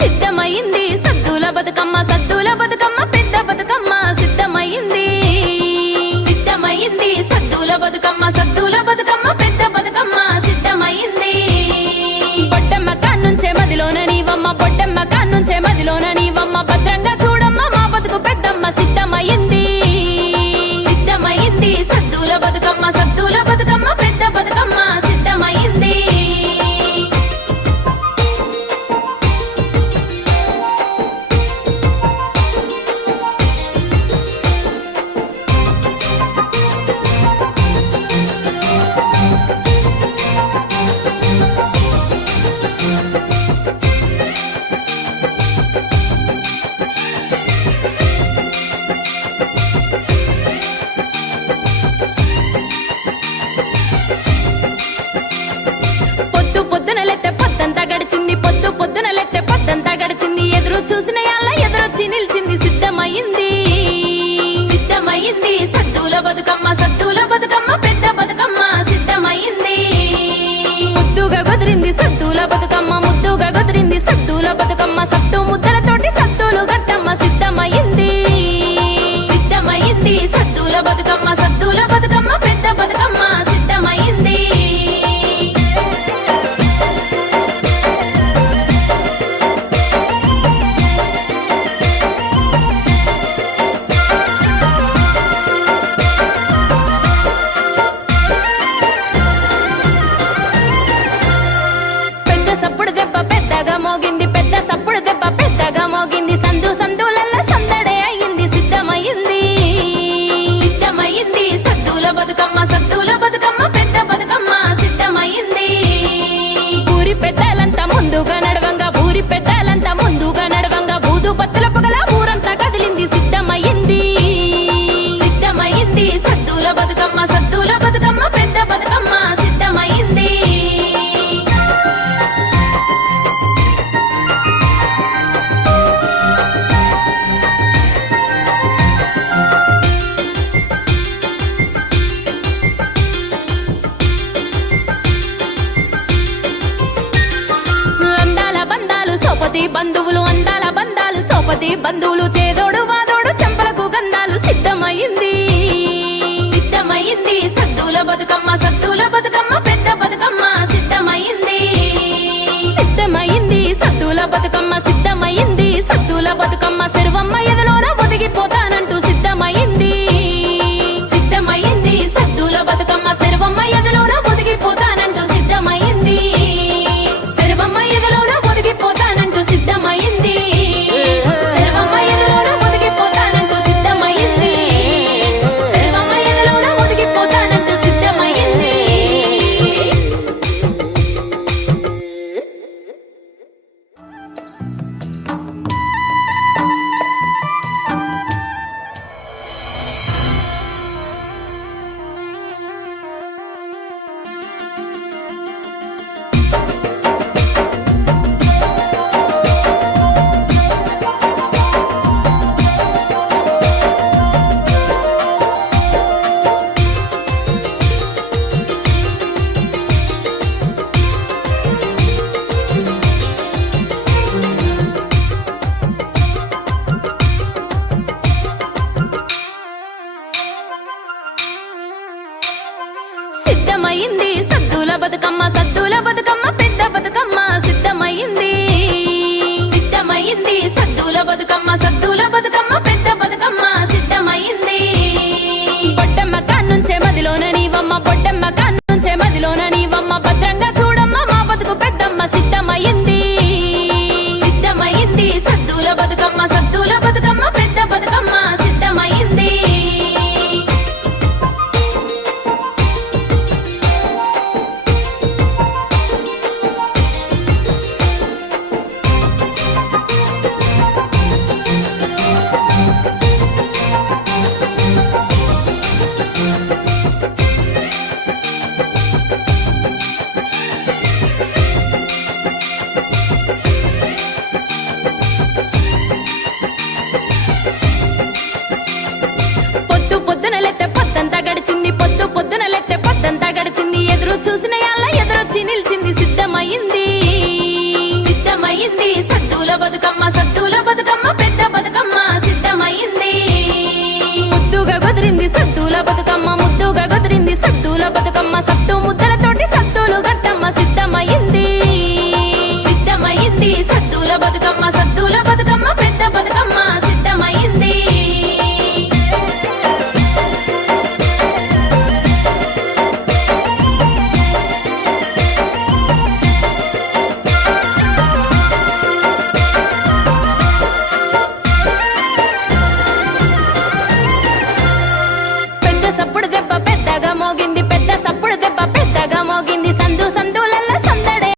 సిద్ధమైంది సద్దుల బతుకమ్మ సద్దుల బతుకమ్మ పెద్ద బతుకమ్మ సిద్ధమైంది సిద్ధమైంది సద్దుల బతుకమ్మ సద్దుల బతుకమ్మ పెద్ద బతుకమ్మ సిద్ధమైంది పొట్టమ్మ కాన్నుంచే మదిలోన నీవమ్మ పొట్టమ్మ కాన్నుంచే మదిలోన నీవమ్మ భద్రంగా చూడమ్మ మా బతుకు పెద్దమ్మ సిద్ధమైంది సిద్ధమైంది సద్దుల బతుకమ్మ సద్దుల బతుకమ్మ పెద్ద బతుకమ్మ సిద్ధమైంది చూసిన యాళ్ళ ఎదురొచ్చి నిలిచింది సిద్ధమైంది సిద్ధమైంది సద్దుల బతుకమ్మ సద్దుల బతుకమ్మ పెద్ద బతుకమ్మ సిద్ధమైంది ముద్దుగా గొదిరింది సద్దుల బతుకమ్మ ముద్దుగా గొదిరింది సద్దుల బతుకమ్మ సత్తు ముద్దలతోటి సద్దులు గట్టమ్మ సిద్ధమైంది సిద్ధమైంది సద్దుల బతుకమ్మ సద్దుల బతుకమ్మ పెద్ద బతుకమ్మ సిద్ధమైంది మోగింది పెద్ద సప్పుడు దెబ్బ పెద్దగా మోగింది సందు సందులల్ల సందడే అయింది సిద్ధమైంది సిద్ధమైంది సద్దుల బతుకమ్మ సద్దుల బతుకమ్మ పెద్ద బతుకమ్మ సిద్ధమైంది ఊరి పెద్దలంతా ముందుగా నడవంగా ఊరి పెద్దలంతా ముందుగా నడవంగా బూదు పత్తుల పొగల ఊరంతా కదిలింది సిద్ధమైంది సిద్ధమైంది సద్దుల బతుకమ్మ సద్దుల బతుకమ్మ పెద్ద బతుకమ్మ సిద్ధమైంది బంధువులు అందాల బంధాలు సోపతి బంధువులు చేదోడు వాదోడు చెంపలకు గంధాలు సిద్ధమైంది సిద్ధమైంది సద్దుల బతుకమ్మ సద్దుల బతుకమ్మ పెద్ద బతుకమ్మ సిద్ధమైంది సిద్ధమైంది సద్దుల బతుకమ్మ సిద్ధమైంది సద్దుల బతుకమ్మ శర్వమ్మ ఎదలోన ఒదిగిపోతానంటూ సిద్ధమైంది సిద్ధమైంది సద్దుల బతుకమ్మ శర్వమ్మ ఎదలోన ఒదిగిపోతానంటూ సిద్ధమైంది శర్వమ్మ ఎదలోన ఒదిగిపోతానంటూ సిద్ధమైంది శర్వమ్మ ఎదలోన ఒదిగిపోతానంటూ సిద్ధమైంది శర్వమ్మ ఎదలోన ఒదిగిపోతానంటూ సిద్ధమైంది బతుకమ్మ సద్దుల బతుకమ్మ పెద్ద బతుకమ్మ సిద్ధమైంది ముద్దుగా గొదిరింది సద్దుల బతుకమ్మ ముద్దుగా గొదిరింది సద్దుల బతుకమ్మ సత్తు ముద్ద